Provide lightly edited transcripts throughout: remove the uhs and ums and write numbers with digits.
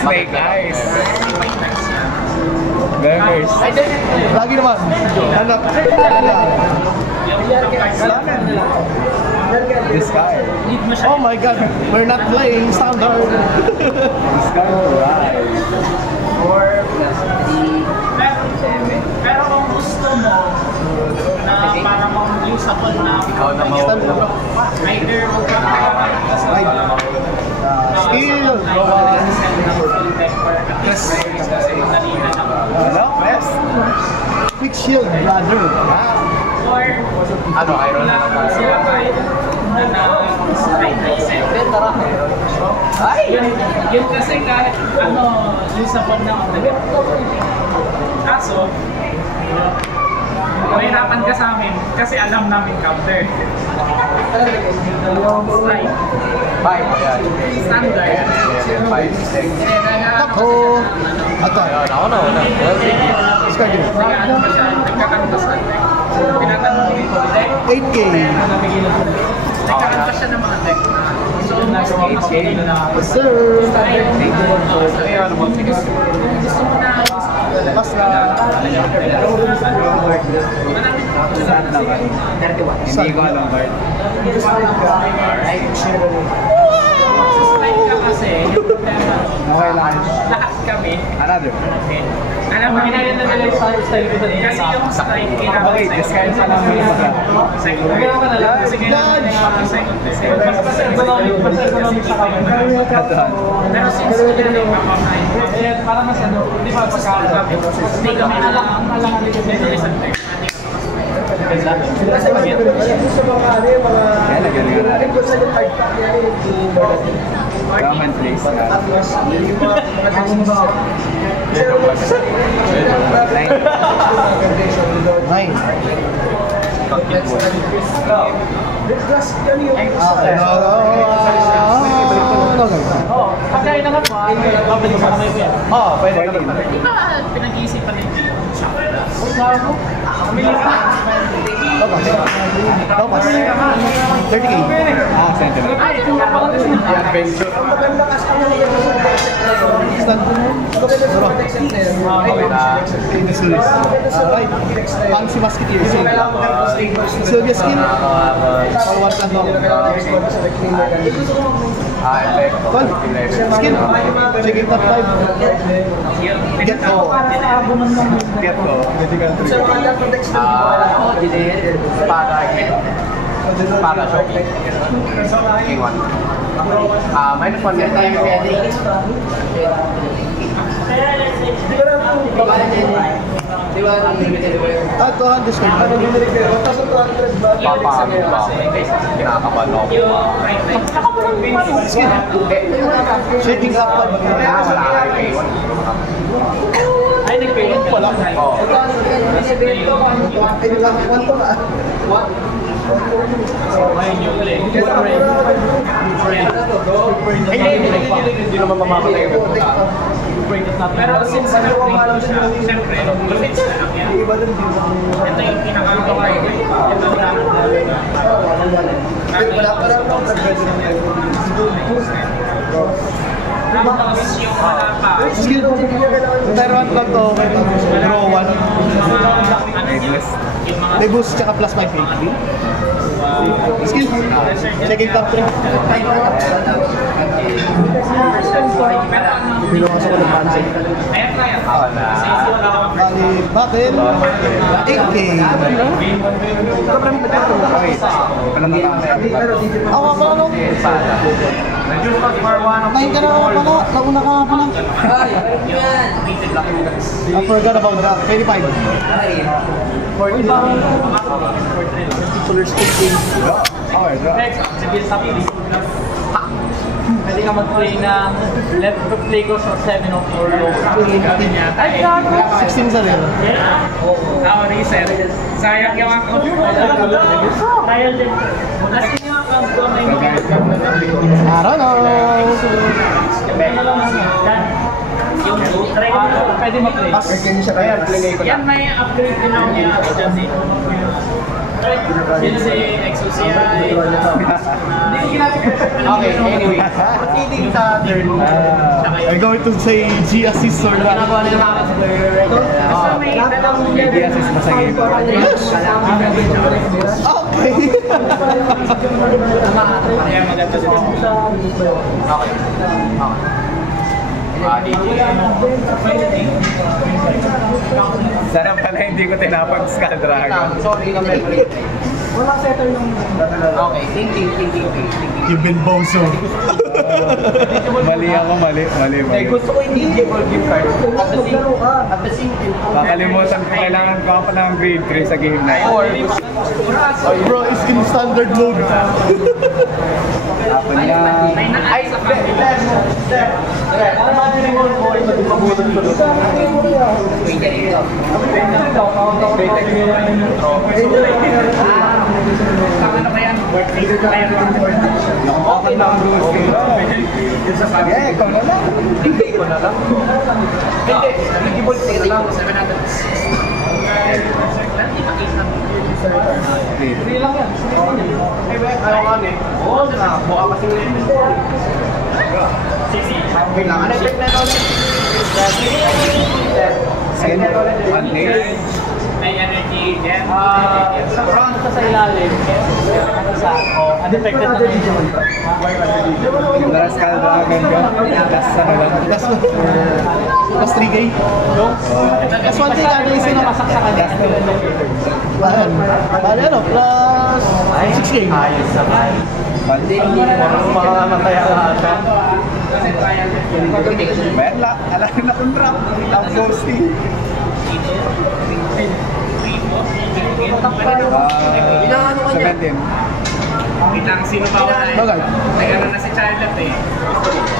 Snake eyes. Bangers. Lagi naman. Anak. This guy. Oh my god, we're not playing standard. This guy right. 4 plus 3, 7. Pero kung gusto mo na para usable na Ikaw na mawala. either magkakaroon ka sa Skill. Ano? Best? Quick shield, brother. or Ano? Iron Man. sila tayo na strike reset. Yun kasi kahit usable na ang dagat. Kaso, mahirapan ka sa amin kasi alam namin counter. Strike. 5. Yan. Standard. 5, 6. Ako. Ato. Ako na. Sige. Discard yun. Nagkakanta sa deck. Tinatanong dito, deck. 8K. Nagkakanta siya ng mga deck. So, nasa 8K. Yes, sir. Gusto mo na Pas na. Saan naman? 31. Hindi ko alam, Bart. slide ka kasi. Okay lang. Lahat kami. Another. Okay. Alam mo, ginagawa na nila yung style ko doon. Kasi yung slide, ginagawa Okay, discard sa lang yung mga. second turn. Kasi ginagawa na yung second turn. Basta economic sa kami. Pero since ginagawa yung mapapay, para mas hindi pa pagkakasabi. Hindi kami alangan dito sa isang turn. Kasi gusto mga Kaya nagaling na. gusto yung hard pack yan Ramen place na. Nine. Pagkain na nga po, babalik sa kamay ko yan. Oo, pwede ka naman. Di ba pinag-iisipan na yung Topas. 30K. Ah, sentiment. ay, ito nga pala din. Adventure. Stand. Alright. Ang si Musketeer. Sylvia skill. Forward ka to. Call. Skill. Sige, top 5. Get go. Get ko. Para Shopee. K1. Minus 1 get tayo kaya Ito ang discard. Papagod ba ako? Kinakabahan ako. Skill. Shaking up. Wala ka kay K1. Ay, nag-payment Wala. Oo. ayun yung leg. Hindi naman mamamatay yung Pero since nag-break siya, siyempre, limits na lang yan. Ito yung pinakakaway. Ito tapos yung wala pa. Skill. Tyron lang to. Draw 1. May boost tsaka plus 5 HP. Skill. Checking top 3. Bilo ka sa walang pansin. Ayan na yan. Kasi wala akong Bali, battle. 8K. Walang ginawa na yan. Ako pa ano? Ngayon ka na pala. Nauna ka pala. I forgot about that. 25. Solar skill. Sige, sa pilis. Pwede ka mag-play ng left to play ko sa 7 of 4 low. Ay, gago! 16 sa rin. Ako, reset. Sayang yung account ko. Trial din. Kasi yung account ko may I don't know. yung try ko pwede mag-play. Pass. Kaya play ko Yan may upgrade din ako niya dyan dito. Yun si XOCI. Okay, anyway. Proceeding sa turn. I'm going to say G assist or not. Ginagawa nila namin sa turn. May dalawang G-assist ba sa game? Yes! Okay! Kaya maganda din. Okay. Sana pala hindi ko tinapag Skull Dragon. Sorry na memory. Wala setter yung... Okay, think. You've been bozo. Mali ako, mali. Eh, gusto ko hindi Digimon gift card. At the same time. Kakalimutan ko, kailangan ko pa ng grade 3 sa game na yun. Or... Bro, it's in standard mode. Ako niya. Ay, Okay lang, Bruce. Yeah, ikaw na lang. Hindi ko na lang. Hindi, Digimon tingin lang. 700. Free lang yan. Ayaw nga eh. Oo na, mukha kasing inventory. Wait lang, ano effect na ito ulit? Send, unlate. May energy yan. Front Sa ilalim. Sa unaffected na Digimon. Yung last Skull Dragon ko, last ano lang. Plus 3K. Plus 1K ano yung Namasak sa kanya. Bale ano? Plus 6K. ayos naman. Bandi. Makakamatay ang lahat. Bad luck. Alam na kong drop. Ang ghosting. 17. Bilang sino pa wala eh. Bagay. Nagano na si Charlotte eh.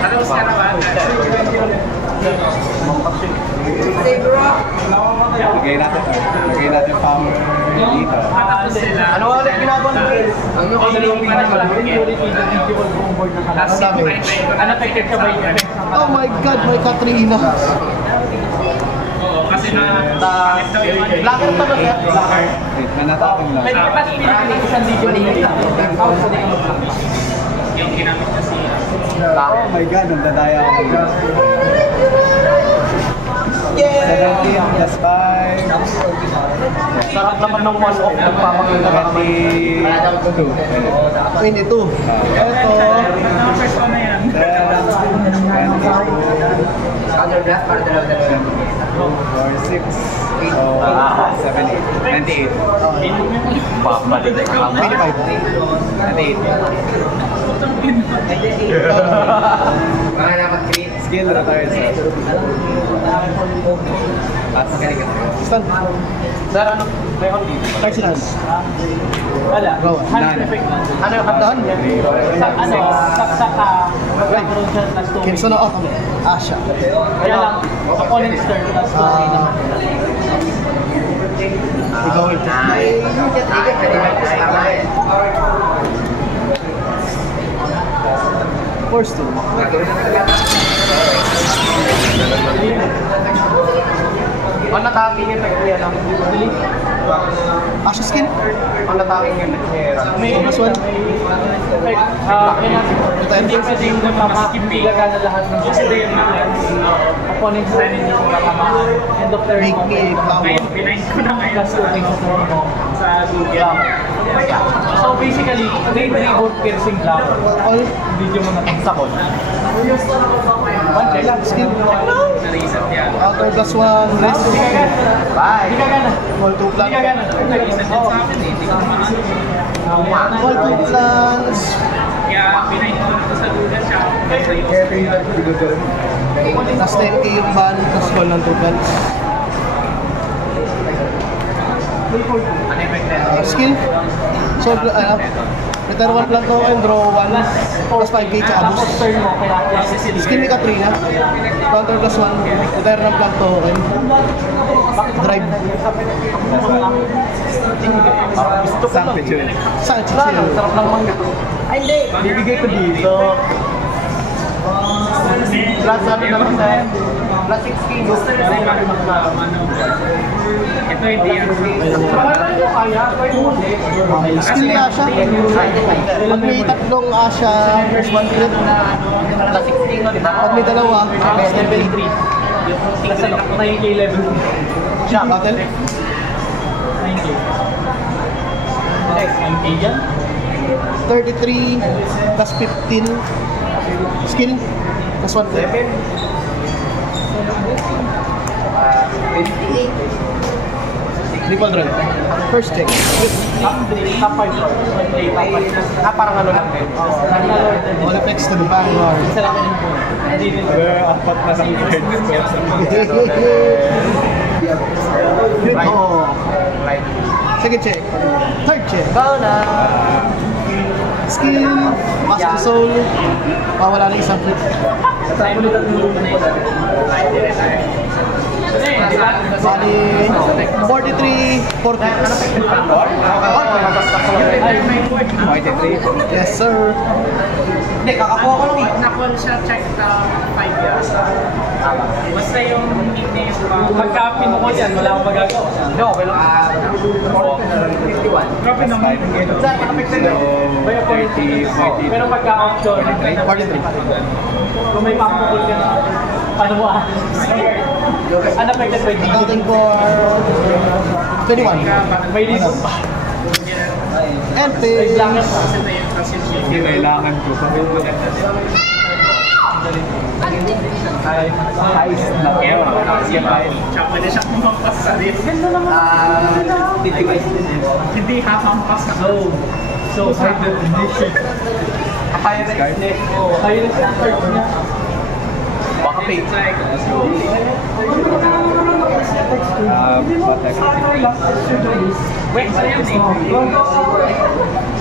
Tapos ka na ba? Lagay natin power dito. Matapos sila. Ano nga ulit ginagawa ng Chris? Ang yung Last Ang dami. unaffected ka ba yun? Oh my god, may Katrina. Oo, kasi na... Blacker pa ba siya? Wait, manatapang lang. May mas pinakita isang video nila. Yung ginamit niya si... Oh my god, ang dadaya ako. 70 ang plus 5. Sarap naman ng one-off ng pamangkin na 22. 22. Ito. First one na yan. 20. Other draft para dalawa-dalawa. 4, 6. So, 7, 8. 28. Babalik ka. 28. Mga dapat create. Skill retires. Stand. Sir, ano? May on dito. Card silas. Wala. Go. Hand effect lang. Ano yung kapdahan? Sa ano, saksak ka, magkakaroon siya plus 2. Kinso na ako. Asha. Kaya lang, opponent's turn plus 2 naman. Ikaw ito. First two. On attacking yung tag-clear lang. Asha skin. On attacking yung tag-clear. May Plus one. hindi pwedeng hindi gagana lahat ng system na opponent's turn hindi ko katamaan. End of turn Make mo. me a flower. Ngayon, pinain ko na ngayon sa turn mo sa Google. So basically, may reboot piercing block. All. Video mo na hexagon. One check. Skill. Na-reset yan. Outer plus 1. Rest. Hindi ka gana. Bye! Hindi ka gana. All 2 Hindi ka gana. plans. Nag-reset din sa akin eh. Hindi ko naman. All 2 plans. Kaya pinain ko na ito sa Google siya. Tapos 10k yung ban. Tapos call ng 2 plans. Skill. So, return 1 plan to and draw 1. Plus 5k tsaka Tapos boost. turn mo, kaya Skill ni Katrina. Counter plus 1. Return ng plan token. Drive. Gusto ko lang. Saan Wala lang, sarap lang mangga. Ay, hindi. Bibigay ko dito. Plus ano na lang sa... Plus 16. Gusto na sa iba ito hindi yan. Okay, skill na siya. Pag may tatlong Asha, first one crit. Pag may dalawa, level 3. Kasi na-9K level. Siya, battle. 9K. 9K yan? 33 plus 15. Skill. Plus 1 crit. 28. Triple draw. First check. Top 5. Parang ano lang din. All effects to the Vanguard. Isa lang yung po. Apat na ng cards. Oh. Second check. Third check. Skill. Master Soul. Wala na isang crit. Bali, 43, 40. Yes, sir. Hindi, kakakuha ko lang eh. Nakuha siya check 5 years. Basta yung nickname pa. Pagka pinuko yan, wala akong magagawa. No, okay lang. 51. Grabe naman. Saan nakapixel na? May opportunity. Pero pagka option, 43. kung may papukul ka na, ano mo unaffected by D. Accounting for 21. May reason pa. And May pay. blanket pa kasi ito yung transition. Hindi kailangan ko. Heist na ko. Siya pwede siya kumampas sa rin. Hindi hahampas sa home. So, side definition. Kaya na siya third niya. Baka pay. Wait, sa'yo yun eh.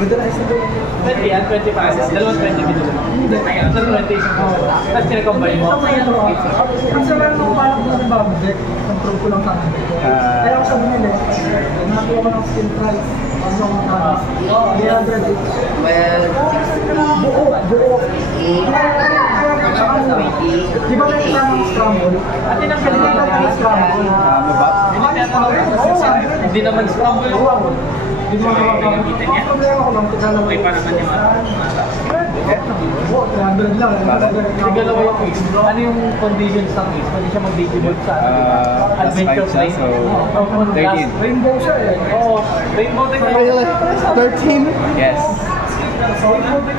20 yan, 25. Dalawang 20 binili. Ayan, sa 20 isang kawala. Tapos kinakombine mo. Ang sarap nung parang ng bomb deck, control ko lang sa akin. Kaya ako sa bumili, nakakuha ko ng skill price. Ano ang kanas? 300. Buo. Di ba may tamang scramble? At tinanggalin Hindi na ba may scramble? Hindi naman scramble. Di ba may Gamitin niya. problema ko lang, tignan Okay pa naman yung Oo, 300 lang. Tigalawa yung case. Ano yung conditions ng case? Pwede siya mag-digibot sa adventure siya, plane. so 13. Rainbow siya eh. Oo. Rainbow Tech. 13. Yes.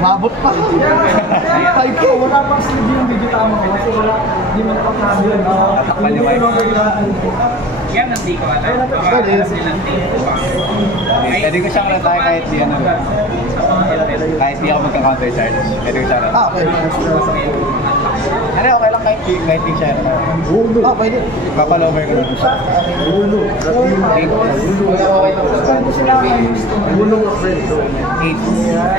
Mabot pa. Type ko, wala pang sleeve yung digitama ko kasi wala, di man kapag yun. Tatakpan niyo ba yun? Yan ang di ko alam. Pwede. Pwede ko siyang ratay kahit di ano. Kahit di ako magka-counter charge. Pwede ko siyang ratay. Okay. Ano, okay lang kahit di siya ratay. Pwede. Papalover ko dito siya. Eight.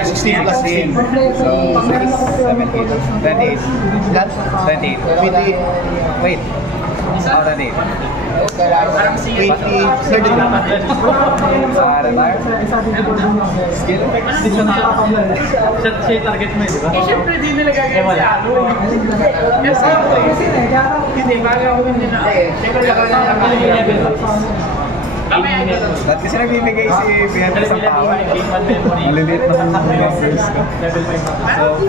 16 plus 16. So, 6, 7, 8. 28. Yan. 28. 28. Wait. Oh, 28. Parang si 80. 32. Sa retire? Skill? Hindi siya nakakapaglan. Siya yung target mo eh, di ba? Eh, syempre di nila gagawin wala. sa ano eh. Yes, hindi, bago ako hindi na. Syempre gagawin na level. Dahil kasi nagbibigay si Beatrice ng power. Maliliit na ang numbers ko. Level 5. So,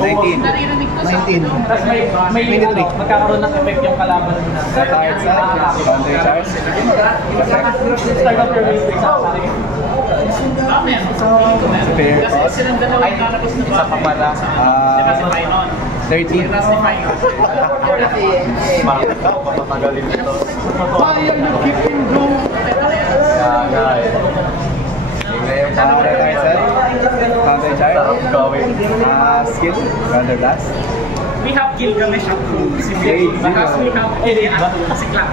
19. 19. Tapos may ano, magkakaroon ng effect yung kalaban mo na. Retired sa counter charge. Start of your race sa akin. Spare Kasi cost. silang dalawa yung lalabas na Isa pa pala. Di ba si Painon? 13. Tapos si Painon. Bakit ikaw? Patatagalin ito. Fire you keep him go. Retired sa counter charge. Sarap gawin. Skill. Counter blast. We have Gilgamesh at si Bill. Because we have Eliat si Clark.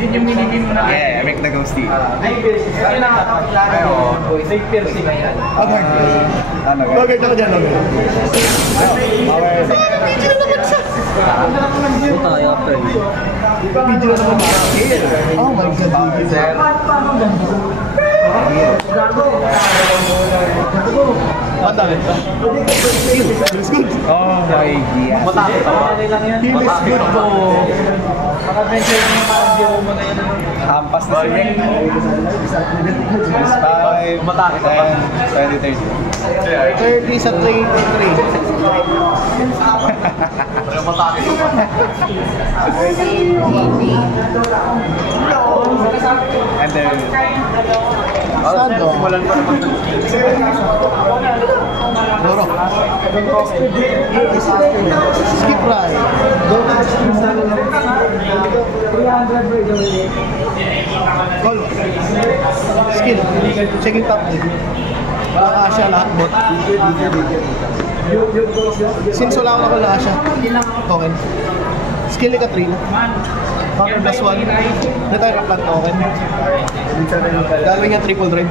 Yun yung minimum na. Yeah, Eric the Ghosty. Ay, piercing. Ayun na. May piercing. Okay. Ano ba? Okay, ako dyan. Okay. Video na naman. Oh my God. Sir. Ang dami. Feels good. Oh my God. Matakot ako. Heal is good po. Maka-adventure yung mga video mo na yun. Hampas na si Nick. Plus 5, 10, 20, 30. 30 sa 23. Pero matakot ako. And then, Sando. Simulan ko naman ng Doro. Skip ride. 300 bro. Call. Skill. Checking top. Walang Asha lahat bot. Since wala ako na Asha. Token. Skill ni Katrina. Counter plus 1. Retire ka plan token. Gagawin niya triple drive.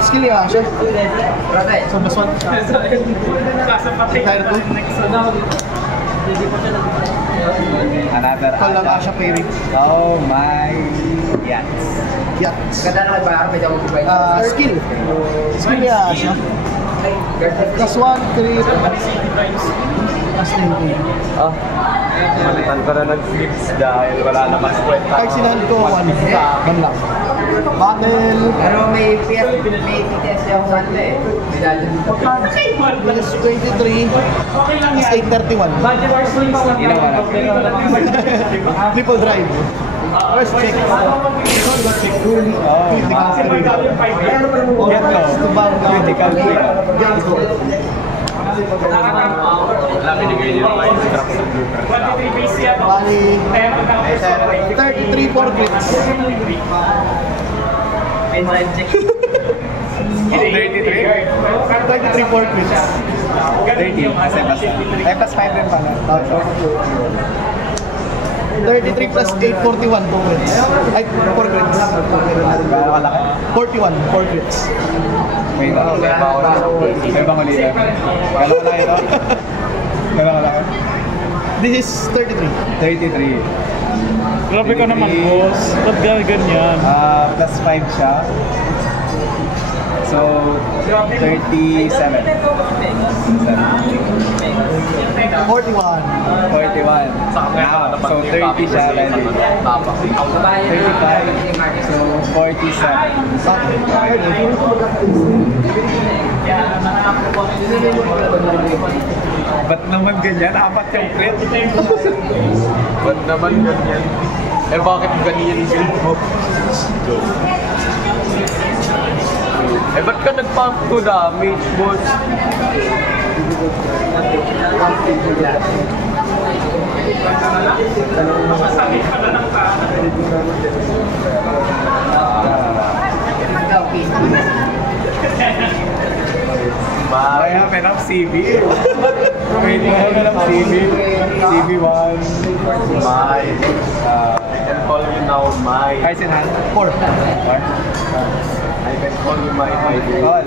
Skill ni Asha. So plus 1. Retire 2. another Call lang Asha pairing. Oh my God. Yats. Ganda na ba? May daw ko Skill. Skill ni Asha. Plus 1, create. Plus 10. Ah, malitan ko na nag-flips dahil wala naman spread. Kahit sinahan ko, 1. Ban lang. Battle. Pero may PTS yung saan eh. Plus 23. Plus 831. Triple drive. First check. Check. Critical three. Get go. Critical three. Wala binigay niyo yung scrap sa blueprint. Bali. 33 for crits. 33 for crits. 30. Kasi basta. Eh, plus 5 rin pala. 33 plus 841 for crits. Ay, 4 crits. Gano'n kalaki? 41 for crits. Wait, may bang ulit yan? Gano'n kalaki ito? Gano'n kalaki? This is 33. 33. Grabe ka naman, boss. Ba't ganyan? Plus 5 siya. So, 37. 41. 41. Now, so 30 siya ready. 35. So, 47. Ba't naman ganyan? Apat yung crit. Ba't naman ganyan? Eh bakit ganyan yung build mo? Eh ba't ka nag-pump to damage, boss? I have enough CB. Wait, I have enough CB. CB1. My. I can call you now my. Cards in hand. 4. I can call you my ID. Call.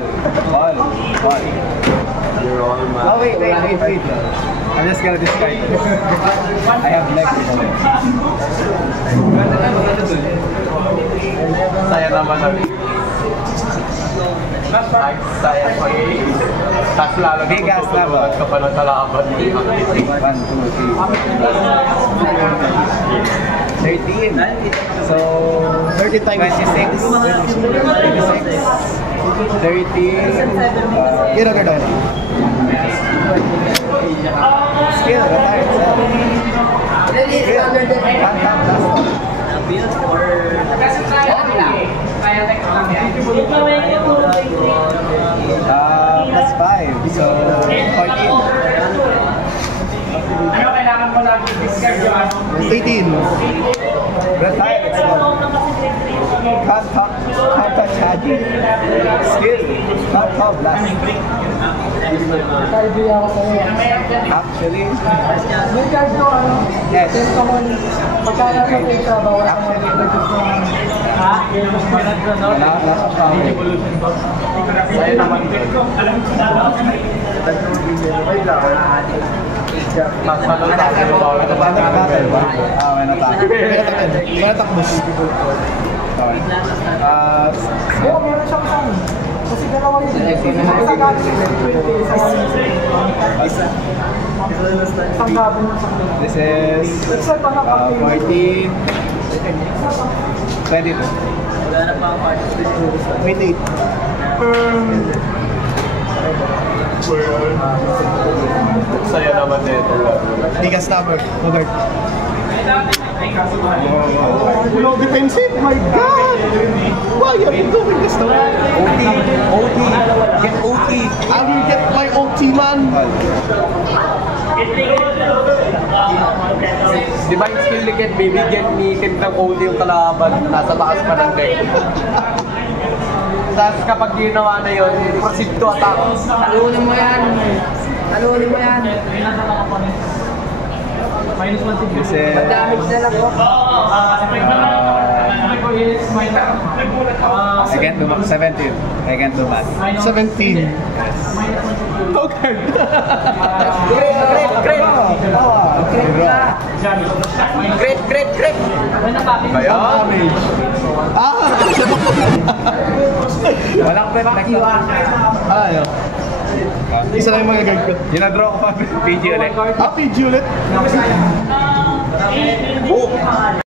You're all my. Oh, wait. I'm just gonna discard this. I have left. Saya naman na. Ay, saya ko eh. Tapos lalo na Bigas na ba? ka pa ng kalaban mo. 1, 2, 3. 13. So, 30 times 26. 30. Get out there. Skill, retired. One tap last. Plus 5. So, 14. 18. Retire, it's Kanta Chaji. Skill. Kanta Blast. Idea ako sa'yo. Actually, May card ko ano? yes. Pagkala sa pizza, bawal ako Wala sa power. Saya naman. Magpano tayo ba? Ito ba nag-battle ba? May natake. May attack boost. Okay. Oo, meron siyang kasama. Kasi dalawa yun. Sa gabi isa. Isang gabi ng sakto. This is Website pa na 14, 22. Wait, 8. Saya naman nito. Di ka stopper. Hogarth. No defensive? My God! Why are you doing this to me? OT. Get OT. I will get my OT, man. Di ba yung skill licket, bibigyan ni Tim ng OD yung kalaban, nasa taas pa ng deck. Tapos kapag ginawa na yun, proceed to attack. Talunin mo yan! Talunin mo yan! Minus 1 to This is Damage na lang ko. I can't do math. 17. I can't do math. 17. Hogarth. Great! Kaya? Damage. Ah! Walang prep. Ah, yun. Isa lang yung mga guard ko. Ginadraw ko pa. PG ulit. Ah, PG ulit.